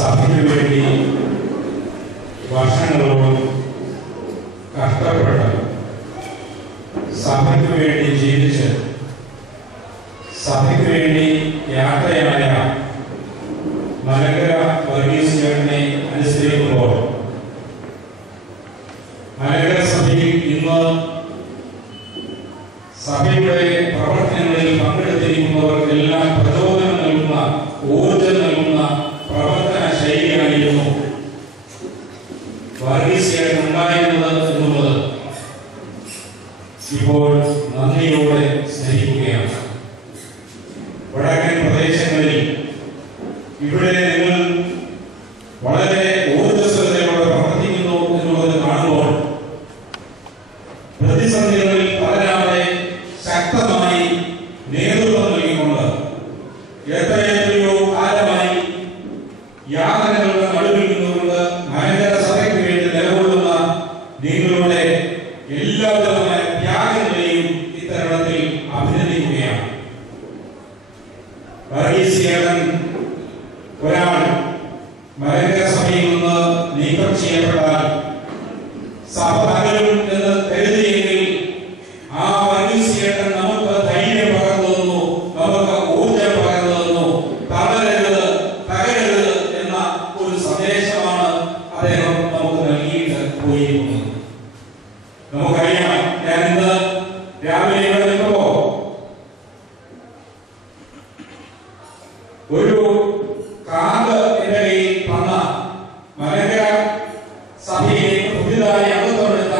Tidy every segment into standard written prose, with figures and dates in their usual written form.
സഭയ്ക്ക് വേണ്ടി വർഷങ്ങളോളം കഷ്ടപ്പെട്ട് സഭയ്ക്ക് വേണ്ടി ജീവിച്ച് സഭയ്ക്ക് വേണ്ടി യാത്രയായ മലങ്കര വർഗീസ് ചേട്ടനെ അനുസരിക്കുമ്പോൾ മലങ്കര സഭയിൽ ഇന്ന് സഭയുടെ പ്രവർത്തനങ്ങളിൽ പങ്കെടുത്തിരിക്കുന്നവർക്കെല്ലാം പ്രചോദനം നൽകുന്ന ഊർജം നൽകുന്ന പ്രവർത്തന ശൈലിയായിരുന്നു വർഗീസ് ചേട്ടൻ ഉണ്ടായിരുന്നത് എന്നുള്ളത് ഇപ്പോൾ നന്ദിയോടെ സ്നേഹിക്കുകയാണ്. വടക്കൻ പ്രദേശങ്ങളിൽ ഇവിടെ നിങ്ങൾ വളരെ ഊർജ്ജസ്വലതയോടെ പ്രവർത്തിക്കുന്നു എന്നുള്ളത് കാണുമ്പോൾ പ്രതിസന്ധികളിൽ പലരാളെ ശക്തമായി നേതൃത്വം നൽകിക്കൊണ്ട് എത്രയോ കാലമായി യാതനകളുടെ നടുവിൽ നിന്നുകൊണ്ട് മലങ്കര സഭയ്ക്ക് വേണ്ടി നിലകൊള്ളുന്ന നിങ്ങളുടെ എല്ലാവിധമായ ത്യാഗങ്ങളെയും ഇത്തരണത്തിൽ അഭിനന്ദിക്കുകയാണ്. വർഗീസ് ചേട്ടൻ ഒരാൾ മലങ്കര സഭയിൽ നിന്ന് നീക്കം ചെയ്യപ്പെട്ടാൽ സഭ തകരും എന്ന് കരുതിയെങ്കിൽ ആ വർഗീസ് ചേട്ടൻ നമുക്ക് ധൈര്യം പകർന്നു തന്നു, നമുക്ക് ഊർജം പകർന്നു തന്നു. തളരരുത്, തകരരുത് എന്ന ഒരു സന്ദേശമാണ് അദ്ദേഹം നമുക്ക് നൽകിയിട്ട് പോയിരിക്കുന്നത്. നമുക്കറിയാം, ഞാൻ ഇന്ന് രാവിലെ ഇവിടെ നിൽക്കുമ്പോ ഒരു കാർഡ് എന്റെ കയ്യിൽ തന്ന മലങ്കര സഭയിലേക്ക് പുതിയതായി അംഗത്വമെടുത്ത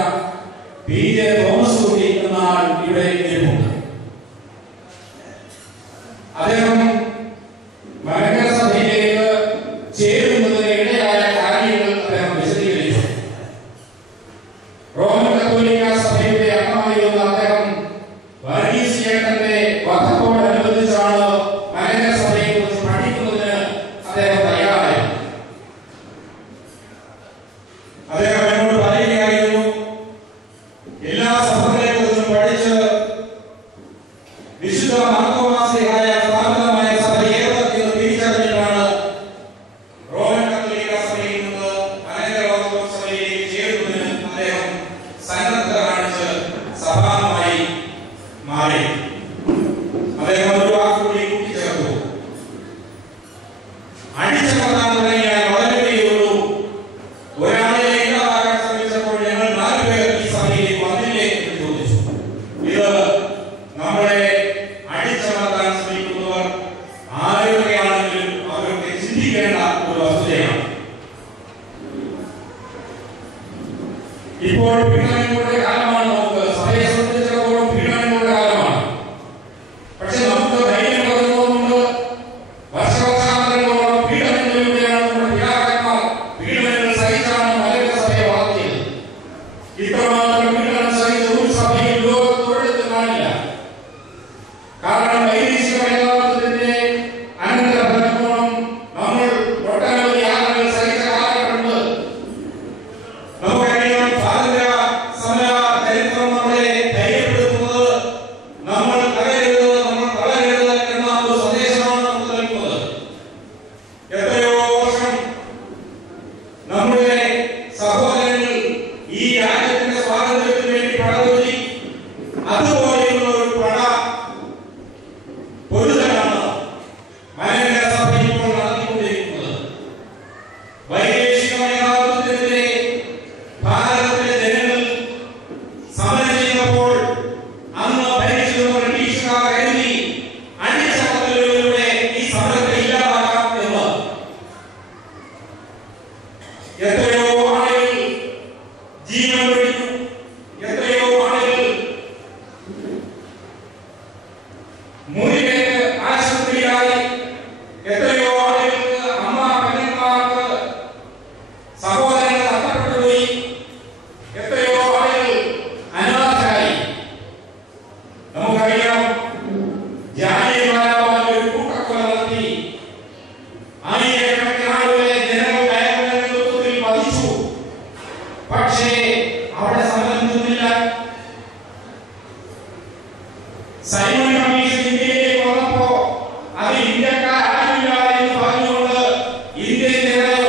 PJ തോമസ് കുട്ടി എന്ന ആൾ ഇവിടെ ഇരിപ്പുണ്ട്. അദ്ദേഹം മലങ്കര സഭയിലേക്ക് ചേരുന്നതിന് ഇടയായ കാര്യങ്ങൾ അദ്ദേഹം വിശദീകരിച്ചു. റോമൻ കത്തോലിക്ക സഭയുടെ അംഗമായിരുന്ന അദ്ദേഹം വർഗീസ് ചേട്ടന്റെ വധത്തോടനുബന്ധിച്ചാണ് മലങ്കര സഭയെ കുറിച്ച് പഠിക്കുന്നതിന് അദ്ദേഹം തയ്യാറായി. അദ്ദേഹം എന്നോട് പറയുകയായിരുന്നു, എല്ലാ സഭകളെ കുറിച്ചും പഠിച്ച് വിശുദ്ധ മാർത്തോമാശ്ലീഹായ സ്ഥാപിതമായ സഭ ഏത് എന്ന് തിരിച്ചറിഞ്ഞിട്ടാണ് റോമൻ കത്തോലിക്ക സഭയിൽ നിന്ന് മലങ്കര ഓർത്തഡോക്സ് സഭയിലേക്ക് ചേരുന്നതിന് അദ്ദേഹം സന്നദ്ധത കാണിച്ച് സഭാംഗമായി മാറി. അദ്ദേഹം ഒരു വാക്കുകൂടി കൂട്ടിച്ചേർത്തു, അടിച്ചമർത്താൻ തുടങ്ങിയാൽ വളരുകയുള്ളൂ. ഒരാളെ ഇല്ലാതാക്കാൻ ശ്രമിച്ചപ്പോൾ ഞങ്ങൾ 4 പേർ ഈ സഭയിലേക്ക് വന്നില്ലേ എന്ന് ചോദിച്ചു. ഇത് നമ്മളെ അടിച്ചമർത്താൻ ശ്രമിക്കുന്നവർ ആരൊക്കെയാണെങ്കിലും അവർക്ക് ചിന്തിക്കേണ്ട ഒരു വസ്തുതയാണ്. ഇപ്പോൾ പീഡനങ്ങളുടെ കാലമാണ്. നമുക്ക് സഭയെ സംബന്ധിച്ചിടത്തോളം പീഡനങ്ങളുടെ കാലമാണ്. പക്ഷെ നമുക്ക് ധൈര്യം പകർന്നുകൊണ്ട് വർഷവർഷാന്തരങ്ങളോളം പീഡനങ്ങളിലൂടെയാണ് നമ്മുടെ പിതാക്കന്മാർ പീഡനങ്ങൾ സഹിച്ചാണ് മലങ്കര സഭയെ വളർത്തിയത്. ഇത്രമാത്രം പീഡനം സഹിച്ച ഒരു സഭയിൽ ലോകത്തൊരിടത്തും കാണില്ല. കാരണം വൈദേശിക മേധാവിത്വത്തിന്റെ അനന്തരഫലം നമ്മൾ ഒട്ടനവധി യാതനകൾ സഹിച്ച കാലഘട്ടമുണ്ട്. നമുക്കറിയാം, സ്വാതന്ത്ര്യ സമര ചരിത്രം നമ്മളെ ധൈര്യപ്പെടുത്തുന്നത് നമ്മൾ തകരരുത്, നമ്മൾ തളരരുത് എന്ന ഒരു സന്ദേശമാണ് നമുക്ക് നൽകുന്നത്. എത്രയോ വർഷം നമ്മുടെ സഹോദരങ്ങൾ ഈ രാജ്യത്തിന്റെ സ്വാതന്ത്ര്യത്തിന് വേണ്ടി പടതൊരുക്കി. അതുപോലെയുള്ള ഒരു പട പൊരുതലാണ് മലങ്കര സഭ ഇപ്പോൾ നടത്തിക്കൊണ്ടിരിക്കുന്നത്. വൈദേശിക മേധാവിത്വത്തിനെതിരെ ഭാരതത്തിലെ ജനങ്ങൾ സമരം ചെയ്തപ്പോൾ അന്ന് ഭരിച്ചിരുന്ന ബ്രിട്ടീഷുകാർ കരുതി അടിച്ചമർത്തലുകളിലൂടെ ഈ സമരത്തെ ഇല്ലാതാക്കാം എന്ന്. എത്രയോ ആളുകൾ ജീവൻ വെടിഞ്ഞു, എത്രയോ ആളുകൾ മുറിവേറ്റ് ആശുപത്രിയിലായി, എത്രയോ ആളുകൾക്ക് അമ്മ പെണ്ണന്മാർക്ക് സഹോദരങ്ങൾ നഷ്ടപ്പെട്ടുപോയി, എത്രയോ ആളുകൾ അനാഥരായി. നമുക്കറിയാം, ജാലിയൻവാലാബാഗിൽ ഒരു കൂട്ടക്കൊല നടത്തി. ആയിരക്കണക്കിന് ആളുകളെ ജനങ്ങൾ കയറുന്ന നേതൃത്വത്തിൽ വധിച്ചു. പക്ഷേ അവിടെ സമരം നിന്നില്ല. സൈമൺ കമ്മീഷൻ ഇന്ത്യയിലേക്ക് വന്നപ്പോ അത് ഇന്ത്യക്കാരാകില്ല എന്ന് പറഞ്ഞുകൊണ്ട് ഇന്ത്യൻ ജനത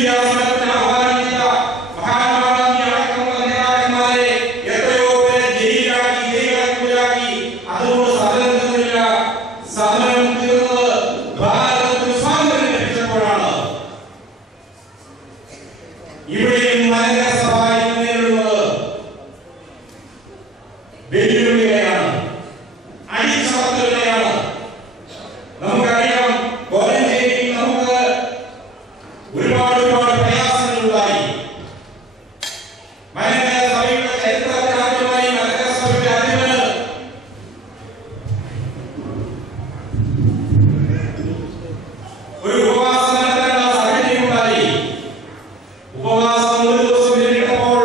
വിദ്യാഭ്യാസത്തിന് ആഹ്വാനം ചെയ്ത മഹാത്മാഗാന്ധി അടക്കമുള്ള നേതാക്കന്മാരെ എത്രയോ പേരെ ജയിലിലാക്കി അതുകൊണ്ട് സമരം തീർന്നില്ല. സമരം തീർന്നത് ഭാരതത്തിന് സ്വാതന്ത്ര്യം ലഭിച്ചപ്പോഴാണ്. ഇവിടെയും നഗരസഭ നേരിടുന്നത് വെല്ലുവിളികളെയാണ്, അടിച്ചമർത്തലുകളെയാണ്. നമുക്കറിയാം, കോലഞ്ചേരിയിൽ നമുക്ക് ഒരുപാട് പ്രയാസങ്ങളുണ്ടായി. നഗരസഭയുടെ ചരിത്രത്തിലാദ്യമായി നഗരസഭയുടെ അധിപന് ഒരു ഉപവാസം നടത്തേണ്ട സാഹചര്യമുണ്ടായി. ഉപവാസം ഒരു ദിവസം നേരിട്ടപ്പോൾ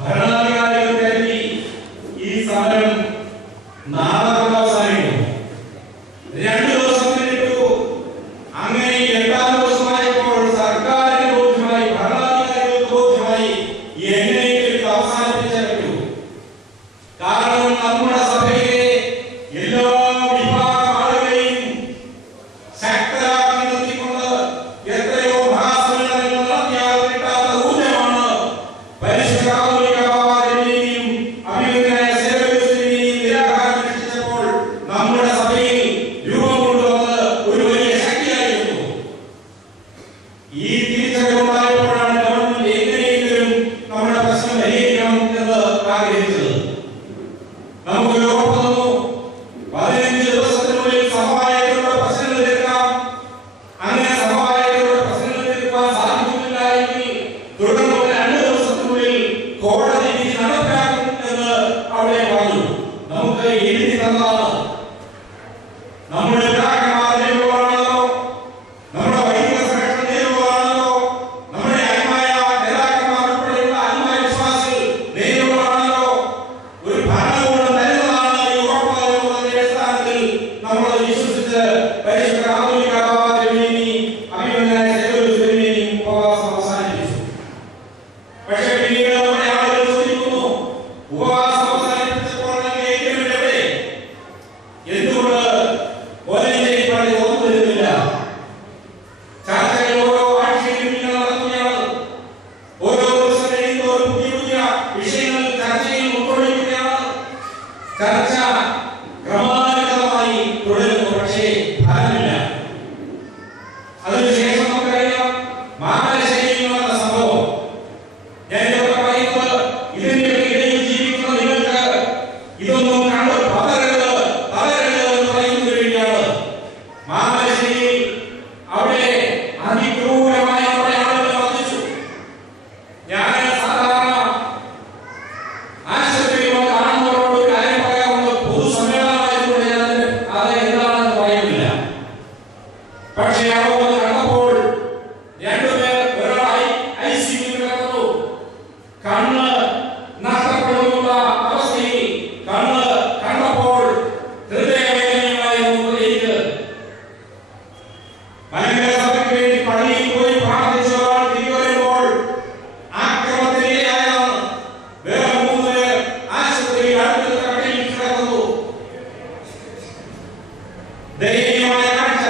ഭരണാധികാരികൾ കരുതി ഈ സമരം നാളെ അവസാനിക്കും. 2 ദിവസം നേരിട്ടു. അങ്ങനെ 8ാം ദിവസമായപ്പോൾ സർക്കാരിന് ബോധ്യമായി, ഭരണാധികാരികൾക്ക് ബോധ്യമായി എങ്ങനെയെങ്കിലും അവസാനിപ്പിച്ചേ പറ്റൂ. കാരണം നമ്മുടെ സഭയിലെ എല്ലാ വിഭാഗം ആളുകളെയും ശക്തരാക്കി നിർത്തിക്കൊണ്ട് എത്രയോ മഹാസമ്മേളനങ്ങൾ നടത്തിയാൽ കിട്ടാത്ത ഊർജ്ജമാണ് പരിശുദ്ധ കാതോലിക്ക ബാബാജിനെയും അഭിനന്ദനായ സേവകനെയും നിരാഹാരം രക്ഷിച്ചപ്പോൾ നമ്മുടെ സഭയിൽ രൂപം കൊണ്ടുവന്നത് ഒരു വലിയ ശക്തിയായിരുന്നു. ഈ തിരിച്ചറിവുണ്ടായപ്പോഴാണ് ഗവൺമെന്റ് എങ്ങനെയെങ്കിലും നമ്മുടെ പ്രശ്നം പരിഹരിക്കണം എന്ന് ആഗ്രഹിച്ചത്. നമുക്ക് ഉറപ്പ് തന്നു, 15 ദിവസത്തിനുള്ളിൽ സഭായകരുടെ പ്രശ്നങ്ങൾ തീർക്കാം. അങ്ങനെ സഭായകരുടെ പ്രശ്നങ്ങൾ തീർക്കാൻ സാധിക്കുന്നില്ല എങ്കിൽ തുടർന്നുള്ള 2 ദിവസത്തിനുള്ളിൽ കോടതി വിധി നടപ്പിലാക്കും എന്ന് അവിടെ പറഞ്ഞു. നമുക്ക് എഴുതി തന്നതാണ്. നമ്മുടെ പിതാക്കന്മാർ നേരുവാണല്ലോ, നമ്മുടെ വൈദിക സംഘടന നേരുവാണല്ലോ, നമ്മുടെ ആത്മായ നേതാക്കന്മാർ ഉൾപ്പെടെയുള്ള ആത്മായ വിശ്വാസികൾ നേരുവാണല്ലോ. ഒരു ഭരണകൂടം തരുന്നതാണ് ഈ ഉറപ്പ് എന്നതിന്റെ അടിസ്ഥാനത്തിൽ നമ്മൾ വിശ്വസിച്ച് പരിശുദ്ധ കാതോലിക്ക ബാബാജിനെയും അഭിനന്ദനായ സേവകനെയും ഉപവാസം അവസാനിപ്പിച്ചു. പക്ഷേ പിന്നീട് നമ്മുടെ ആളുകൾ ചോദിക്കുന്നു, ഉപവാസം അവസാനിപ്പിച്ചപ്പോൾ എങ്കിലും എവിടെ? എന്തുകൊണ്ട് കോലഞ്ചേരി പള്ളി തുറന്നു വരുന്നില്ല? ചർച്ചകൾ ഓരോ ആഴ്ചയിലും ഇങ്ങനെ നടക്കുകയാണ്. ഓരോ ദിവസം കഴിയുമ്പോൾ പുതിയ വിഷയങ്ങൾ ചർച്ചയിൽ ഉൾക്കൊള്ളിക്കുകയാണ്. ചർച്ച ക്രമാനുഗതമായി തുടരുന്നു. പക്ഷേ ഫലമില്ല. അതിനുശേഷം നമുക്കറിയാം മാമലശ്ശേരിയിൽ നടന്ന സംഭവം. ഞാനിവിടെ പറയുന്നത് ഇതിന്റെ ഇടയിൽ ജീവിക്കുന്ന നിങ്ങൾക്ക് ഇതൊന്നും കണ്ട് പതരരുത് എന്ന് പറയുന്നതിന് വേണ്ടിയാണ്. മാമലശ്ശേരിയിൽ അവിടെ അതിക്രൂരമായ കുറെ ആളുകൾ വധിച്ചു. ഞാൻ സാധാരണ ആശുപത്രിയിൽ വന്ന് കാണുന്നവരോട് ഒരു കാര്യം പറയാറുണ്ട്. പൊതുസമ്മേളനമായതുകൊണ്ട് ഞാൻ അത് എന്താണെന്ന് പറയുന്നില്ല. പക്ഷേ അവിടെ വന്ന് കണ്ടപ്പോൾ 2 പേർ, ഒരാൾ ICU കിടക്കുന്നു. കണ്ണ് നഷ്ടപ്പെടുന്ന അവസ്ഥയിൽ കണ്ണ് കണ്ടപ്പോൾ ഹൃദയവേദനയായിരുന്നു എനിക്ക്. മലങ്കര സഭയ്ക്ക് വേണ്ടി പള്ളിയിൽ പോയി പ്രാർത്ഥിച്ച ഒരാൾ തിരികെ വരുമ്പോൾ ആക്രമണത്തിനിരയായാണ്. വേറെ 3 പേർ ആശുപത്രിയിൽ അടുത്ത കട്ടിലിൽ കിടക്കുന്നു. ദയനീയമായ കാഴ്ച.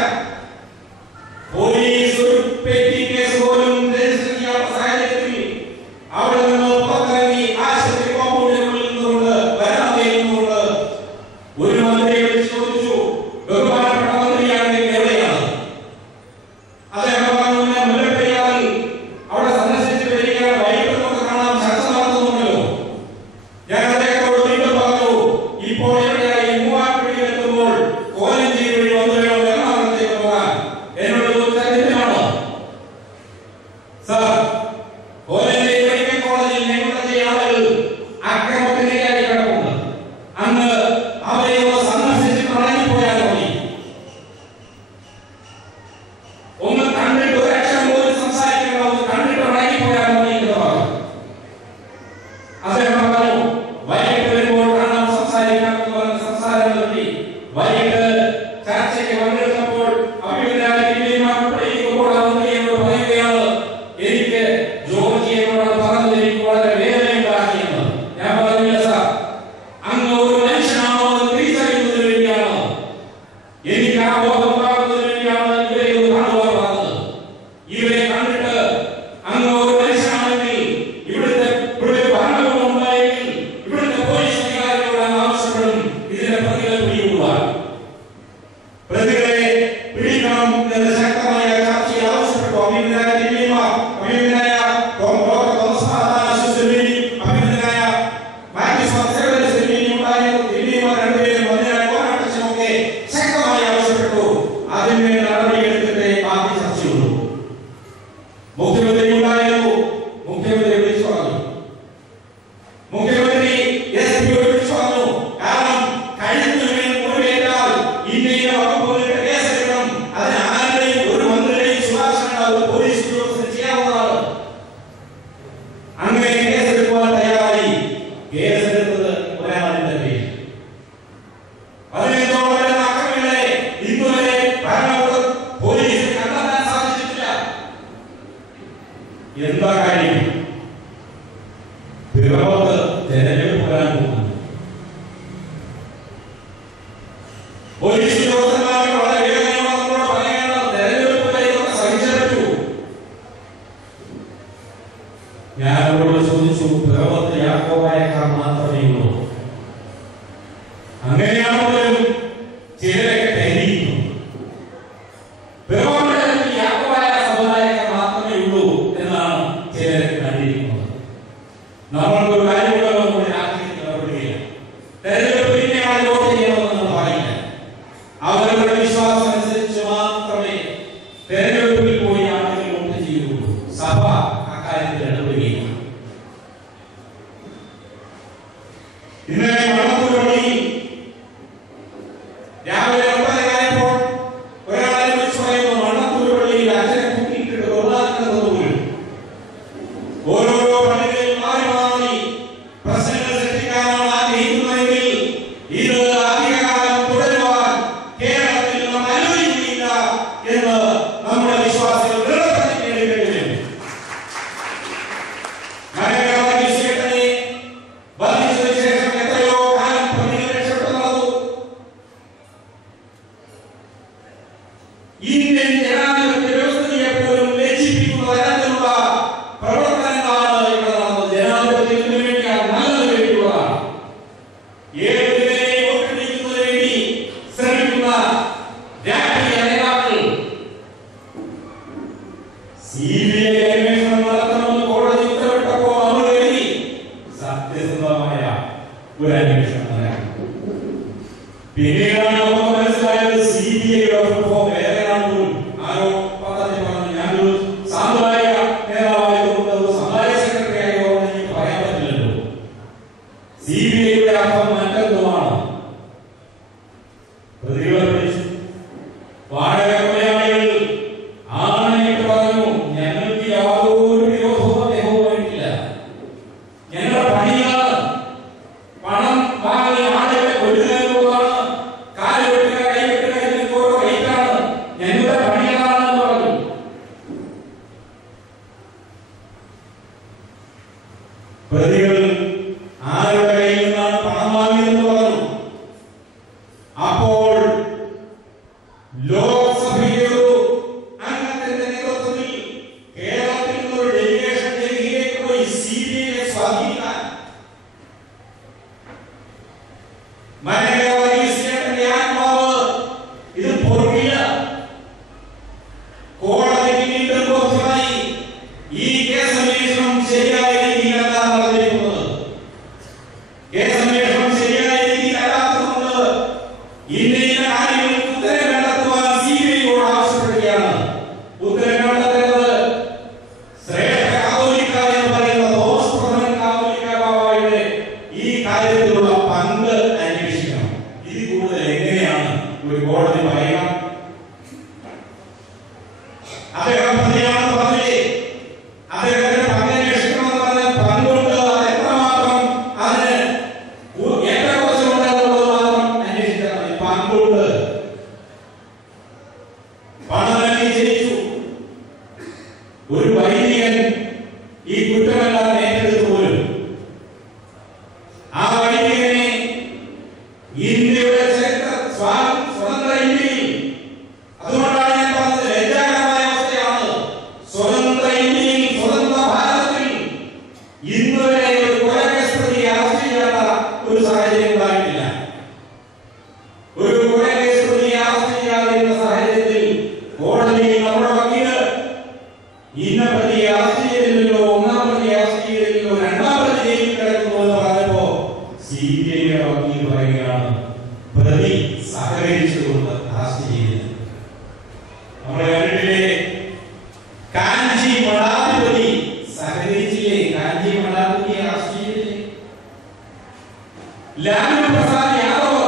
എന്താ കാര്യം? പിറവത്ത് തെരഞ്ഞെടുപ്പ് വരാൻ പോകുന്നു. പോലീസ് ഉദ്യോഗസ്ഥന്മാർക്ക് വളരെ വേദനയോടെ പറയേണ്ടത് തെരഞ്ഞെടുപ്പ് ഇതൊക്കെ സഹിച്ചു. ഞാൻ അവരോട് ചോദിച്ചു, പിറവത്ത് യാക്കോബായക്കാർ മാത്രമേ ഉള്ളൂ? അങ്ങനെയാണെങ്കിലും ചിലരൊക്കെ തെളിയിക്കുന്നു. പിറവത്ത് യാക്കോബായ സമുദായക്കാർ മാത്രമേ ഉള്ളൂ എന്നാണ് ചിലർ കണ്ടിരിക്കുന്നത്. നമ്മൾക്കൊരു കാര്യങ്ങളോ രാഷ്ട്രീയത്തിൽ ഇടപെടുകയില്ല. തെരഞ്ഞെടുപ്പ് പിന്നെയാണ് വോട്ട് ചെയ്യണമെന്ന് പറയില്ല. അവരുടെ വിശ്വാസം അനുസരിച്ച് മാത്രമേ തെരഞ്ഞെടുപ്പിൽ പോയി ആളുകൾ വോട്ട് ചെയ്യുള്ളൂ. സഭ അക്കാര്യത്തിൽ ഇടപെടുകയില്ല. ഇന്നലെ മണപ്പുറയിൽ രാവിലെ 9:30 ഒരാളെ വിളിച്ചു പറയുന്നു, മണപ്പുറയിൽ അച്ഛനെ കൂട്ടിയിട്ടിട്ട് കൊള്ളാക്കുന്നത് ഓരോരോ പള്ളികളിൽ മാറി മാറി പ്രശ്നങ്ങൾ സൃഷ്ടിക്കാനാണ് ആഗ്രഹിക്കുന്നതെങ്കിൽ ഇത് അധികകാലം തുടരുവാൻ കേരളത്തിൽ നമ്മൾ അനുവദിക്കുകയില്ല എന്ന് നമ്മുടെ വിശ്വാസികൾ ദൃഢപ്രതിജ്ഞയെടുക്കേണ്ടി വരും. വധിച്ചതിന് ശേഷം എത്രയോ കാലം പ്രതികൾ രക്ഷപ്പെട്ടു. ഇന്ത്യൻ ജനാധിപത്യ വ്യവസ്ഥയെ പോലും ലജ്ജിപ്പിക്കുന്ന തരത്തിലുള്ള പ്രവർത്തനങ്ങളാണ് ഇവിടെ നടന്നത്. ജനാധിപത്യത്തിന് വേണ്ടിയാണ്, നല്ലതിന് വേണ്ടിയുള്ളതാണ്. ഏതുവരെയും ഒട്ടിപ്പിടിക്കുന്നതിന് വേണ്ടി ശ്രമിക്കുന്ന രാഷ്ട്രീയ നേതാക്കൾ CBI അന്വേഷണം നടത്തണമെന്ന് കോടതി ഉത്തരവിട്ടപ്പോൾ നമ്മൾ കരുതി സത്യസന്ധമായ ഒരു അന്വേഷണം നടക്കും. പിന്നീടാണ് നമുക്ക് മനസ്സിലായത് CBI വേറെയാണെന്ന്. ആരോ പത്രത്തിൽ പറഞ്ഞു, ഞാനൊരു സാമുദായിക നേതാവായതുകൊണ്ട് ഒരു സമുദായ സെക്രട്ടറി ആയോ എന്ന് പറയാൻ പറ്റില്ലല്ലോ. CBI അർത്ഥം മറ്റെന്തുമാണ്. പ്രതികളെ പിടിച്ചു. വാടക കൊലയാളികൾ ആണയിട്ട് പറഞ്ഞു, ഞങ്ങൾക്ക് യാതൊരു വിരോധവും അദ്ദേഹവുമായിട്ടില്ല. ഞങ്ങളുടെ പണിയാണ് പണം വാങ്ങി ആളുകളെ കൊല്ലുക എന്നുള്ളതാണ്. കാല് വെട്ടുക, കൈ വെട്ടുക, ഇതിനൊക്കെ ഓരോ റേറ്റാണ്. ഞങ്ങളുടെ പണിയാണെന്ന് പറഞ്ഞു. പ്രതികൾ ആരുടെ കയ്യിൽ നിന്നാണ് പണം വാങ്ങിയതെന്ന് പറഞ്ഞു. അപ്പോൾ ലോക്സഭയുടെ അംഗത്തിന്റെ നേതൃത്വത്തിൽ കേരളത്തിൽ നിന്നൊരു ഡെലിഗേഷൻ ഡൽഹിയിലേക്ക് പോയി CBI സ്വാധീനിക്കാൻ. മലയാളീസിന്റെ ആത്മാവ് ഇത് പൊറുക്കില്ല. കോടതി പിന്നീട് ബോധ്യമായി ഈ കേസന്വേഷണം ശരിയായ രീതിയിലല്ല നടന്നിരിക്കുന്നത്. കേസന്വേഷണം ശരിയായ രീതിയിലല്ലാത്തതുകൊണ്ട് ഇന്ത്യയിലെ കാര്യങ്ങൾക്ക് ഉത്തരം കണ്ടെത്തുവാൻ CBI-യോട് ആവശ്യപ്പെടുകയാണ്. ഉത്തരം കണ്ടെത്തേണ്ടത് ശ്രേഷ്ഠ കാതോലിക്ക എന്ന് പറയുന്ന തോമസ് പ്രഥമൻ കാതോലിക്ക ബാബായുടെ ഈ കാര്യത്തിലുള്ള പങ്ക് അന്വേഷിക്കണം. ഇത് കൂടുതൽ എങ്ങനെയാണ് ഒരു കോടതി പറയുക? അദ്ദേഹം പ്രതിയാണെന്ന് പറഞ്ഞില്ലേ? അദ്ദേഹത്തിന്റെ പങ്ക് അന്വേഷിക്കണമെന്ന് പറഞ്ഞാൽ പങ്കുണ്ട്, അത് എത്രമാത്രം അതിന് ഏറ്റക്കുറച്ചിലുണ്ട് എന്നുള്ളത് മാത്രം അന്വേഷിച്ചാൽ മതി. പങ്കുണ്ട്, പണം നൽകി ജയിച്ചു. ഒരു വൈദികൻ ഈ കുറ്റമെല്ലാം ഏറ്റെടുത്തു പോലും. ആ വൈദികനെ ഇന്ത്യയുടെ ചരിത്ര സ്വതന്ത്ര ഇന്ത്യയിൽ, അതുകൊണ്ടാണ് ഞാൻ പറഞ്ഞത് ലജ്ജാകരമായ അവസ്ഥയാണ്. സ്വതന്ത്ര ഇന്ത്യയിൽ, സ്വതന്ത്ര ഭാരതത്തിൽ ഇന്നുവരെ ഒരു കൊലക്കേസ് പ്രതിയെ അറസ്റ്റ് ചെയ്യാത്ത ഒരു സാഹചര്യം ഉണ്ടായിട്ടില്ല. ഒരു കൊലക്കേസ് പ്രതിയെ അറസ്റ്റ് ചെയ്യാതിരുന്ന സാഹചര്യത്തിൽ കോടതിയിൽ നമ്മുടെ വക്കീല് ഇന്ന പ്രതിയെ അറസ്റ്റ് ചെയ്തില്ലല്ലോ, ഒന്നാം പ്രതിയെ അറസ്റ്റ് ചെയ്തില്ലല്ലോ, രണ്ടാം പ്രതി ജയിലിൽ കിടക്കുന്നു എന്ന് പറഞ്ഞപ്പോ CBI-യുടെ വക്കീൽ പറയുകയാണ്, പ്രതി സഹകരിച്ചുകൊണ്ട് അറസ്റ്റ് ചെയ്തത്. നമ്മളെ കണ്ടിട്ടില്ലേ? കാഞ്ചി മഠാധിപതി സഹകരിച്ചില്ലേ? കാഞ്ചി മഠാധിപതിയെ അറസ്റ്റ് ചെയ്തില്ലേ? ലാലു പ്രസാദ് യാദവ്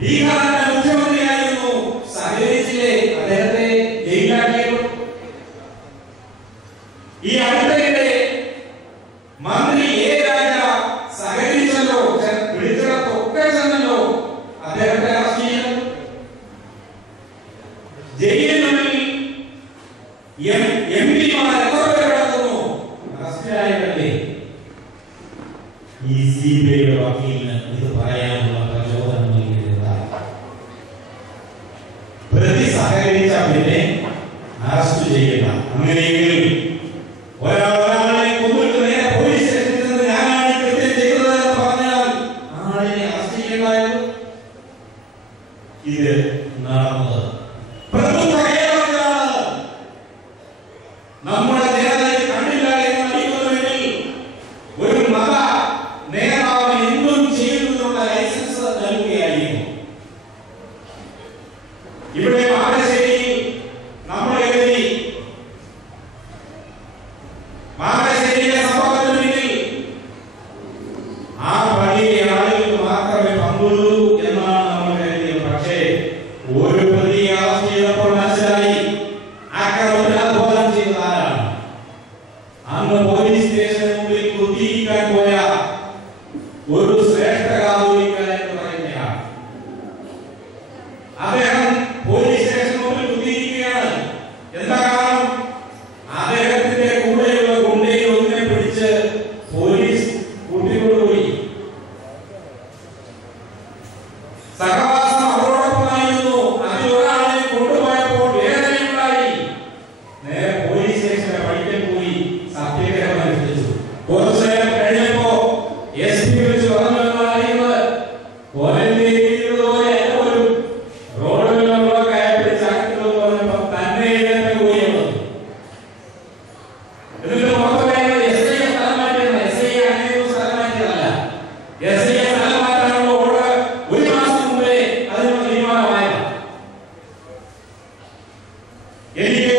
ബീഹാറിന്റെ മുഖ്യമന്ത്രിയായിരുന്നു, സഹകരിച്ചില്ലേ? അദ്ദേഹത്തെ ജയിലാക്കിയല്ലോ. ഈ അടുത്തിടെ മന്ത്രി A. രാജ സഹകരിച്ചല്ലോ, വിളിച്ചിടത്തൊക്കെ ചെന്നല്ലോ, അദ്ദേഹത്തെ അറസ്റ്റ് ചെയ്തു. ജയിലിനുള്ളിൽ എംപിമാർ എത്ര പേര് കിടക്കുന്നു അറസ്റ്റിലായവരല്ലേ? ഈ സിബിഐയുടെ വക്കീലിന് ഇത് പറയാനുള്ള പ്രചോദനം നൽകിയതായി പ്രതി സഹകരിച്ച പിന്നെ അറസ്റ്റ് ചെയ്യണ്ട. അങ്ങനെയെങ്കിൽ ഒരാളെ കൊന്നിട്ട് നേരെ പോലീസ് സ്റ്റേഷനിൽ നിന്ന് ഞാനാണ് കൃത്യം ചെയ്തതെന്ന് പറഞ്ഞാൽ ആളിനെ അറസ്റ്റ് ചെയ്യണ്ടായിരുന്നു. ഇത് നടന്നത് പ്രബുദ്ധ കേരളത്തിലാണ്. നമ്മുടെ ജനതയെ കണ്ടില്ല എന്ന് നടിക്കുന്നുവെങ്കിൽ ഒരു മത നേതാവിന് എന്തും ചെയ്യുന്നതിനുള്ള ലൈസൻസ് നൽകുകയായിരുന്നു. ഇവിടെ മാനശ്ശേരിയിൽ നമ്മൾ എഴുതി മാനശ്ശേരിയിലെ സംഭവത്തിന് പിന്നിൽ ആ പള്ളിയിലെ ആളുകൾക്ക് മാത്രമേ പങ്കുള്ളൂ എന്നാണ് നമ്മൾ കരുതിയത്. പക്ഷേ ഒരു പ്രതിയെ അറസ്റ്റ് ചെയ്തപ്പോൾ മനസ്സിലായി ആക്രമണത്തിന് ആഹ്വാനം ചെയ്തത് ആരാണ്. അന്ന് പോലീസ് സ്റ്റേഷന് മുമ്പിൽ കുത്തിയിരിക്കാൻ പോയ ഒരു ശ്രേഷ്ഠ കാതോലിക്കൻ എന്ന് പറയുന്നയാൾ അദ്ദേഹം പോലീസ് സ്റ്റേഷന് മുമ്പിൽ കുത്തിയിരിക്കുകയാണ്. എന്താ കാരണം? അദ്ദേഹത്തിന്റെ കൂടെയുള്ള ഗുണ്ടയിൽ ഒന്നിനെ പിടിച്ച് പോലീസ് കൂട്ടിക്കൊണ്ടുപോയി. സഹവാസം അവരോടൊപ്പമായിരുന്നു. അതിൽ ഒരാളെ കൊണ്ടുപോയപ്പോൾ വേദനയുണ്ടായി. നേരെ പോലീസ് സ്റ്റേഷനെ പഠിക്കാൻ പോയി സത്യാഗ്രഹം അനുഷ്ഠിച്ചു. കുറച്ചു നേരം കഴിഞ്ഞപ്പോ എസ് പി വിളിച്ച് പറഞ്ഞു എന്നാണ് അറിയുന്നത്. പോലെ ഒരു റോഡുകളിലൂടെ കയറ്റി ചാക്കിലോ പറഞ്ഞപ്പോ തന്നെ പോയി വന്നു. എന്നിട്ട് പുറത്തു പറയുന്നത് എസ് ഐ സ്ഥലം മാറ്റിയതാണ്. എസ് ഐ അങ്ങനെയൊന്നും സ്ഥലം മാറ്റിയതല്ല. എസ് ഐ സ്ഥലം മാറ്റാനുള്ള ഓർഡർ ഒരു മാസം മുമ്പേ അതിനുള്ള തീരുമാനമായതാണ്. എനിക്ക്